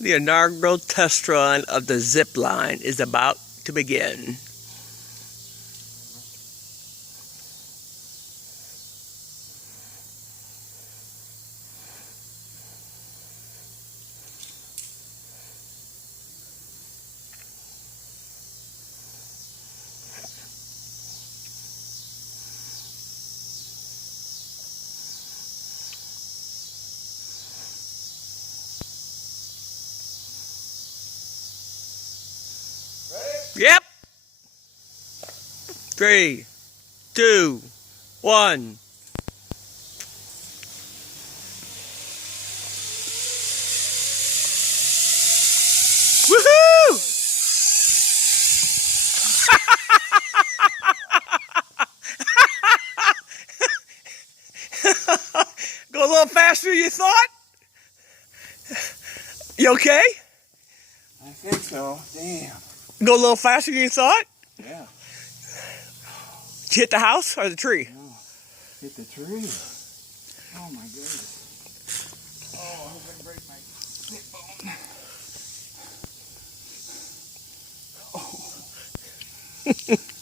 The inaugural test run of the zip line is about to begin. Yep. 3, 2, 1. Woohoo! Go a little faster than you thought? You okay? I think so. Damn. Go a little faster than you thought? Yeah. Did you hit the house or the tree? No. Hit the tree. Oh my goodness. Oh, I hope I didn't break my hip bone. Oh.